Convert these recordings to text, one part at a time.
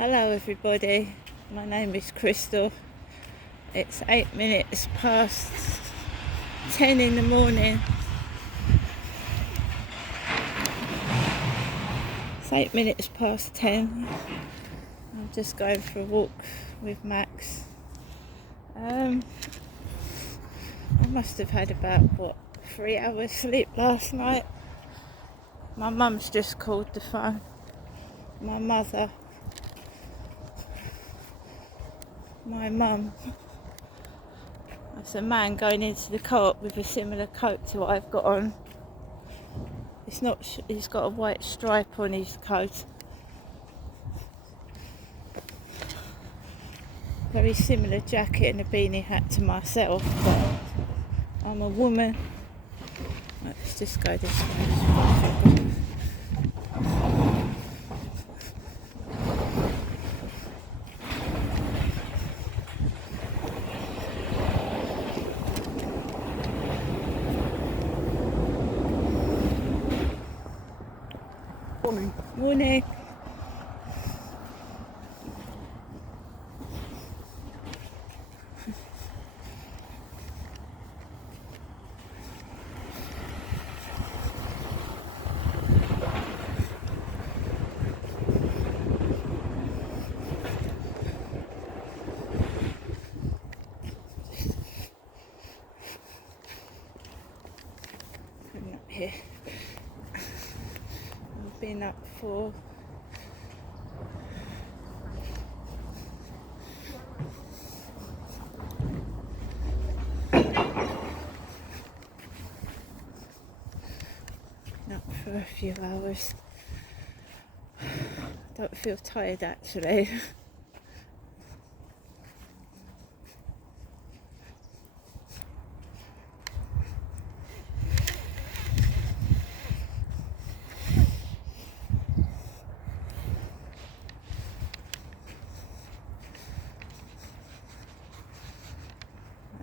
Hello everybody, my name is Crystal. It's 8 minutes past 10 in the morning. It's 8 minutes past 10. I'm just going for a walk with Max. I must have had about 3 hours sleep last night. My mum's just called the phone. My mother, my mum. That's a man going into the co-op with a similar coat to what I've got on. It's not. He's got a white stripe on his coat. Very similar jacket and a beanie hat to myself, but I'm a woman. Let's just go this way. Morning. Morning. I'm up here. I've been up for a few hours. I don't feel tired actually.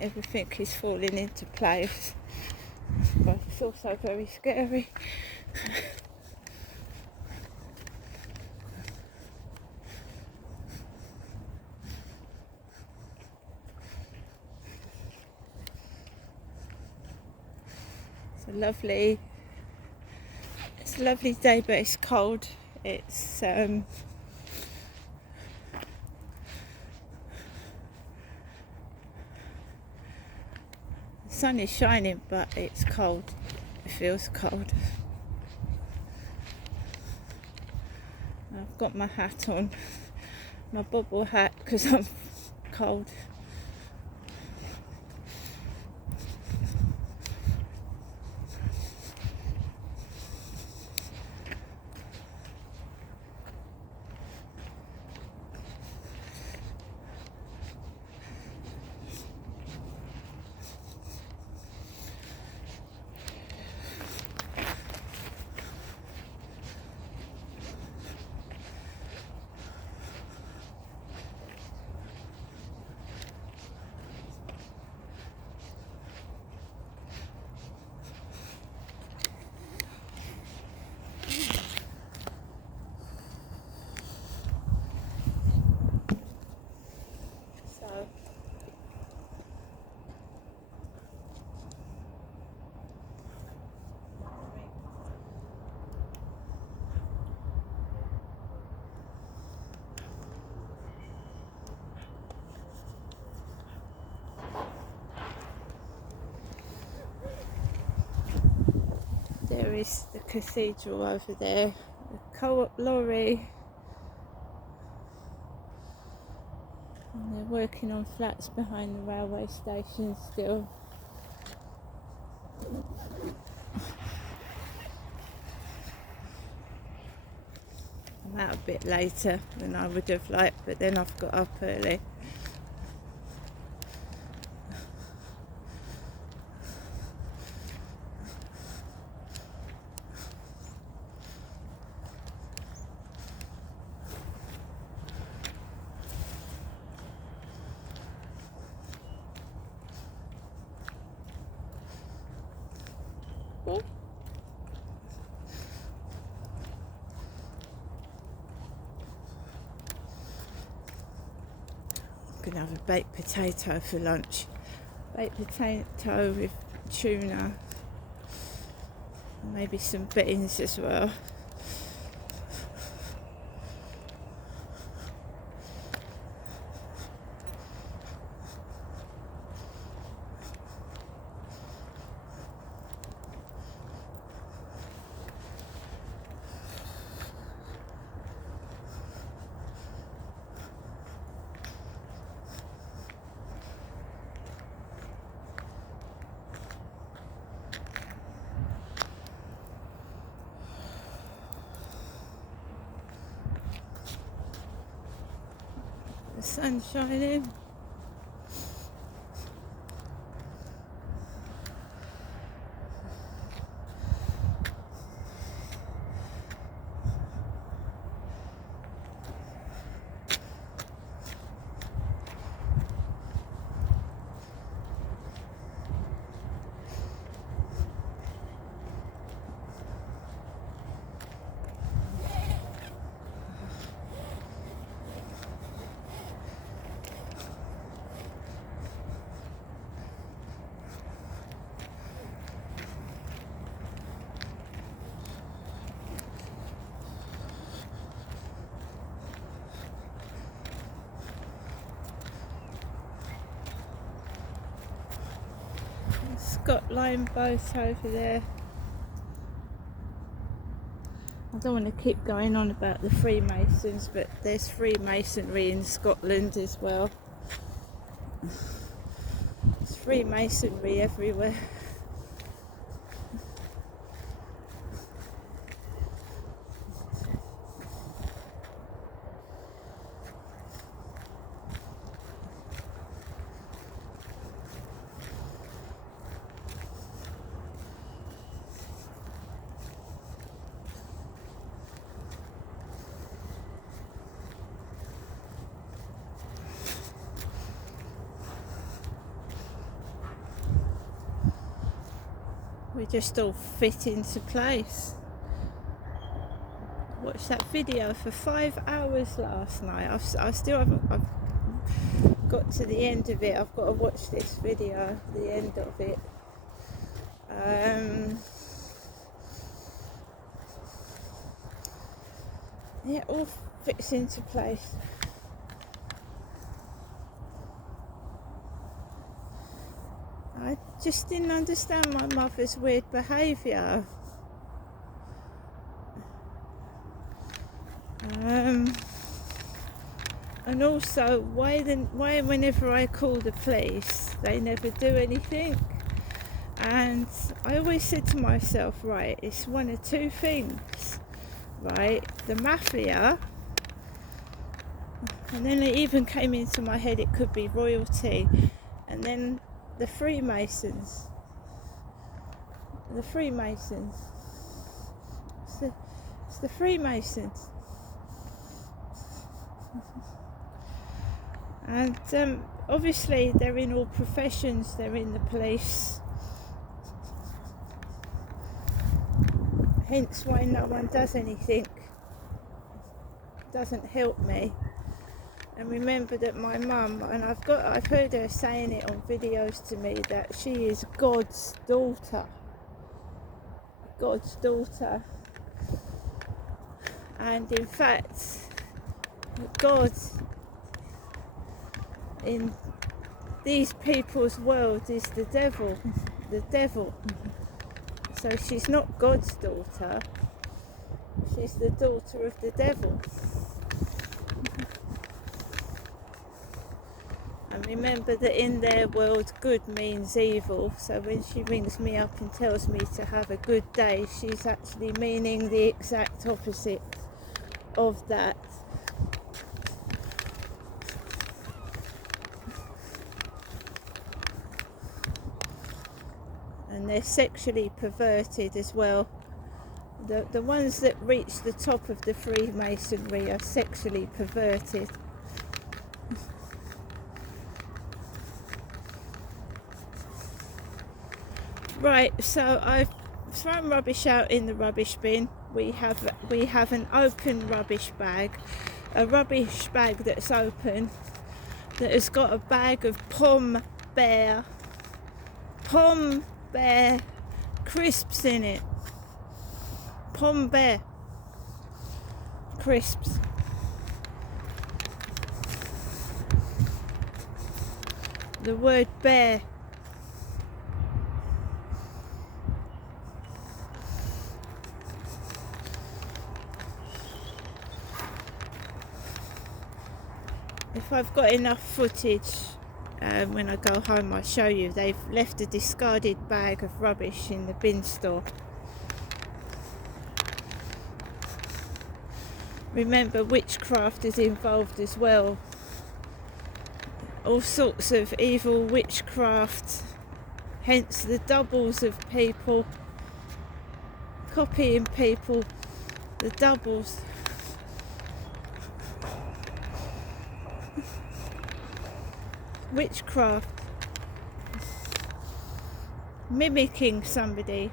Everything is falling into place, but it's also very scary. It's a lovely day, but it's cold. It's the sun is shining, but it's cold. It feels cold. I've got my hat on, my bobble hat, because I'm cold. There is the cathedral over there, the co-op lorry, and they're working on flats behind the railway station still. I'm out a bit later than I would have liked, but then I've got up early. Cool. going to have a baked potato for lunch. Baked potato with tuna. Maybe some beans as well. The sun's shining. Scott Line boat over there. I don't want to keep going on about the Freemasons, but there's Freemasonry in Scotland as well. There's Freemasonry everywhere. We just all fit into place. Watched that video for 5 hours last night. I still haven't. I've got to the end of it. I've got to watch this video, the end of it. Yeah, it all fits into place. I just didn't understand my mother's weird behaviour. And also, why whenever I call the police, they never do anything? And I always said to myself, right, it's one of two things, right? The mafia, and then it even came into my head it could be royalty, and then the Freemasons. It's the Freemasons. And obviously they're in all professions, they're in the police. Hence why no one does anything. Doesn't help me. And remember that my mum, and I've heard her saying it on videos to me, that she is God's daughter. God's daughter. And in fact, God in these people's world is the devil. The devil. So she's not God's daughter. She's the daughter of the devil. And remember that in their world, good means evil. So when she rings me up and tells me to have a good day, she's actually meaning the exact opposite of that. And they're sexually perverted as well. The ones that reach the top of the Freemasonry are sexually perverted. Right, so I've thrown rubbish out in the rubbish bin. We have an open rubbish bag, a rubbish bag that's open, that has got a bag of Pom Bear crisps in it. Pom Bear crisps. The word bear. If I've got enough footage when I go home, I'll show you. They've left a discarded bag of rubbish in the bin store. Remember, witchcraft is involved as well. All sorts of evil witchcraft, hence the doubles of people, copying people, the doubles. Witchcraft, mimicking somebody.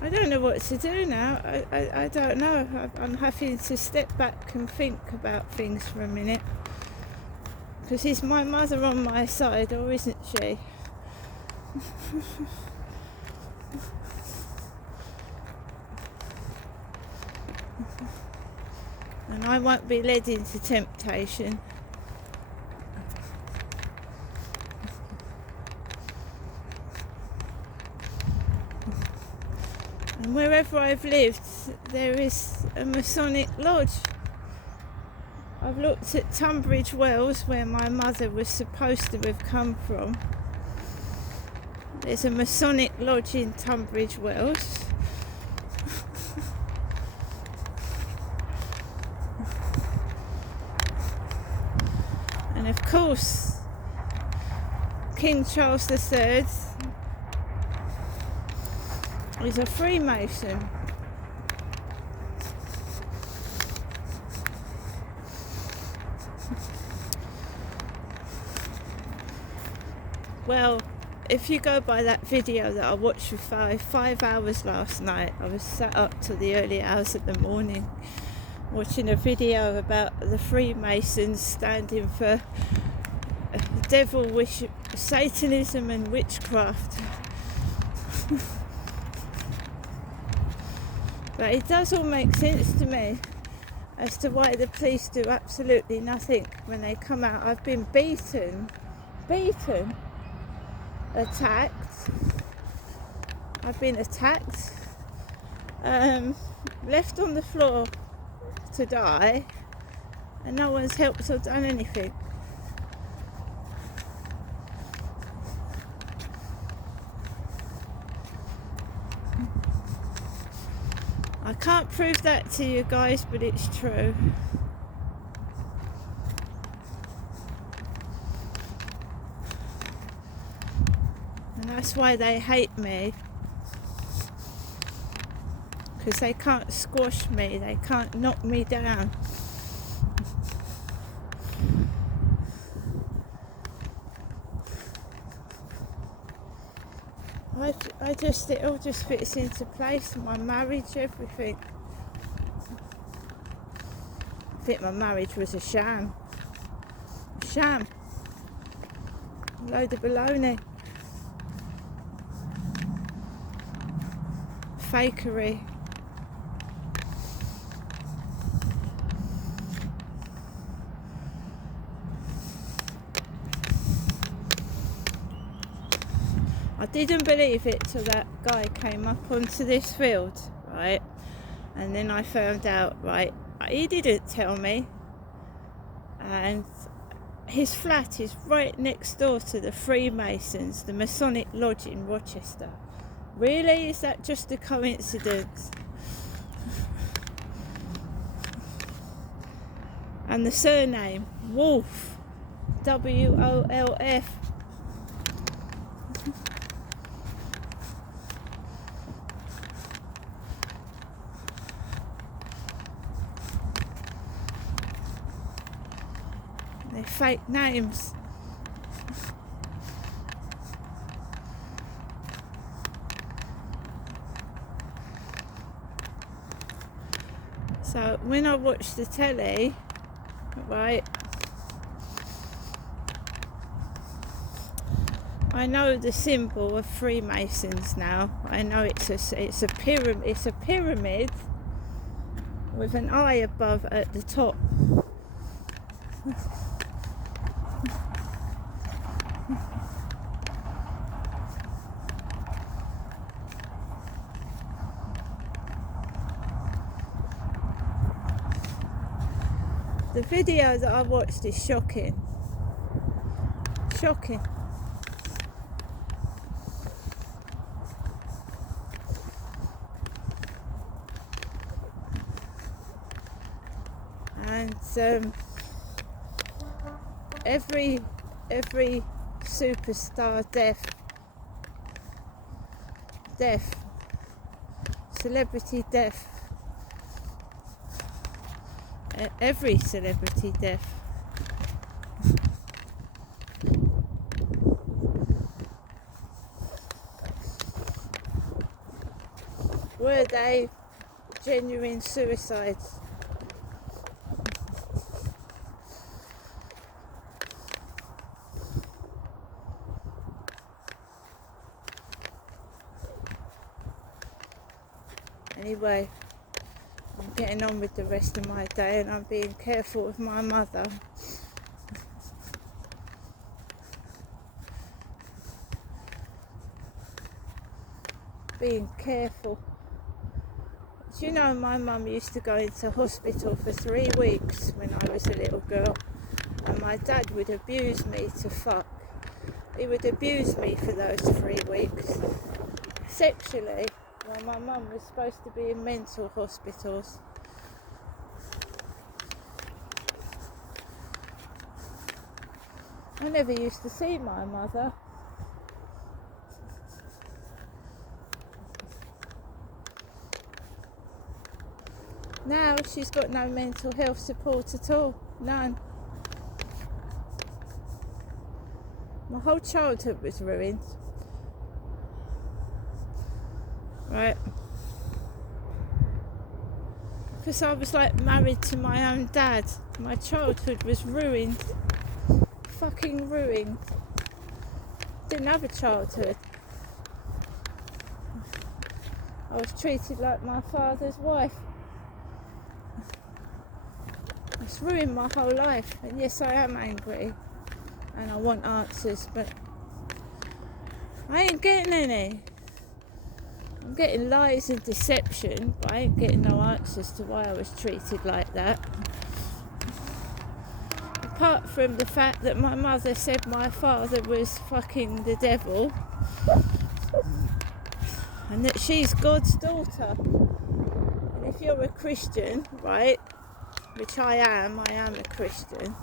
I don't know what to do now. I don't know. I'm having to step back and think about things for a minute. Because is my mother on my side or isn't she? And I won't be led into temptation. And wherever I've lived, there is a Masonic lodge. I've looked at Tunbridge Wells, where my mother was supposed to have come from. There's a Masonic lodge in Tunbridge Wells. And of course, King Charles III is a Freemason. Well, if you go by that video that I watched for 5 hours last night, I was sat up till the early hours of the morning watching a video about the Freemasons standing for devil worship, Satanism and witchcraft. But it does all make sense to me as to why the police do absolutely nothing when they come out. I've been beaten, attacked. I've been attacked, left on the floor to die, and no one's helped or done anything. I can't prove that to you guys, but it's true. And that's why they hate me. Because they can't squash me, they can't knock me down. It all just fits into place. My marriage, everything. I think my marriage was a sham. A sham. A load of baloney. Fakery. I didn't believe it till that guy came up onto this field, right? And then I found out, right, he didn't tell me. And his flat is right next door to the Freemasons, the Masonic Lodge in Rochester. Really? Is that just a coincidence? And the surname, Wolf. W-O-L-F. They're fake names. So when I watch the telly, right, I know the symbol of Freemasons now. I know it's a pyramid with an eye above at the top. The video that I watched is shocking. Shocking. And every superstar death, celebrity death, every celebrity death. Were they genuine suicides? Anyway, I'm getting on with the rest of my day, and I'm being careful with my mother. Being careful. Do you know my mum used to go into hospital for 3 weeks when I was a little girl, and my dad would abuse me to fuck. He would abuse me for those 3 weeks sexually, while my mum was supposed to be in mental hospitals. I never used to see my mother. Now she's got no mental health support at all. None. My whole childhood was ruined. Right. Because I was like married to my own dad. My childhood was ruined. Fucking ruined. Didn't have a childhood. I was treated like my father's wife. It's ruined my whole life, and yes, I am angry and I want answers, but I ain't getting any. I'm getting lies and deception, but I ain't getting no answers to why I was treated like that. Apart from the fact that my mother said my father was fucking the devil, and that she's God's daughter. And if you're a Christian, right, which I am a Christian.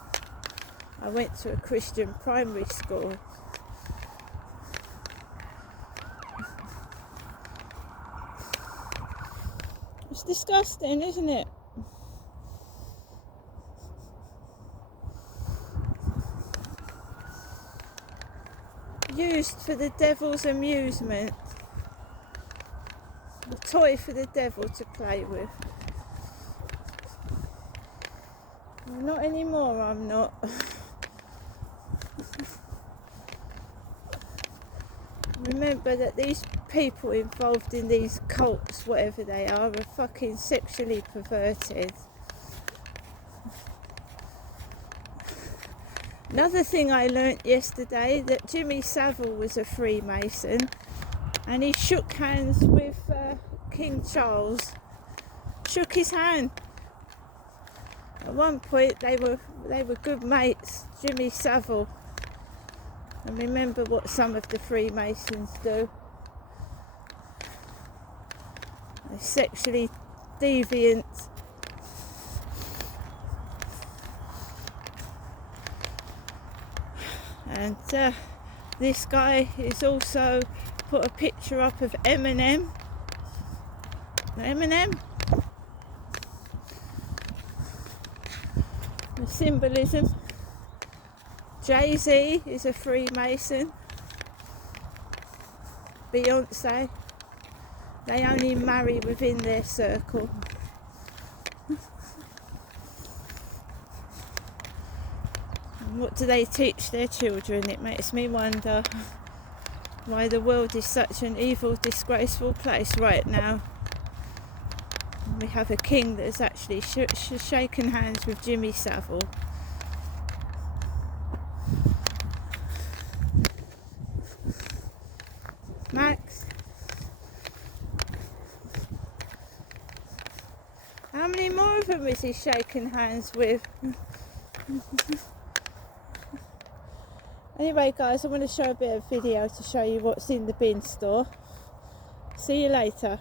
I went to a Christian primary school. It's disgusting, isn't it? Used for the devil's amusement. A toy for the devil to play with. Well, not anymore, I'm not. Remember that these people involved in these cults, whatever they are fucking sexually perverted. Another thing I learnt yesterday, that Jimmy Savile was a Freemason, and he shook hands with King Charles. Shook his hand. At one point they were good mates, Jimmy Savile. And remember what some of the Freemasons do. They're sexually deviant. And this guy has also put a picture up of Eminem. The symbolism. Jay-Z is a Freemason. Beyonce, they only marry within their circle. And what do they teach their children? It makes me wonder why the world is such an evil, disgraceful place right now. We have a king that's actually shaken hands with Jimmy Savile. Max, how many more of them is he shaking hands with? Anyway guys, I want to show a bit of video to show you what's in the bin store. See you later.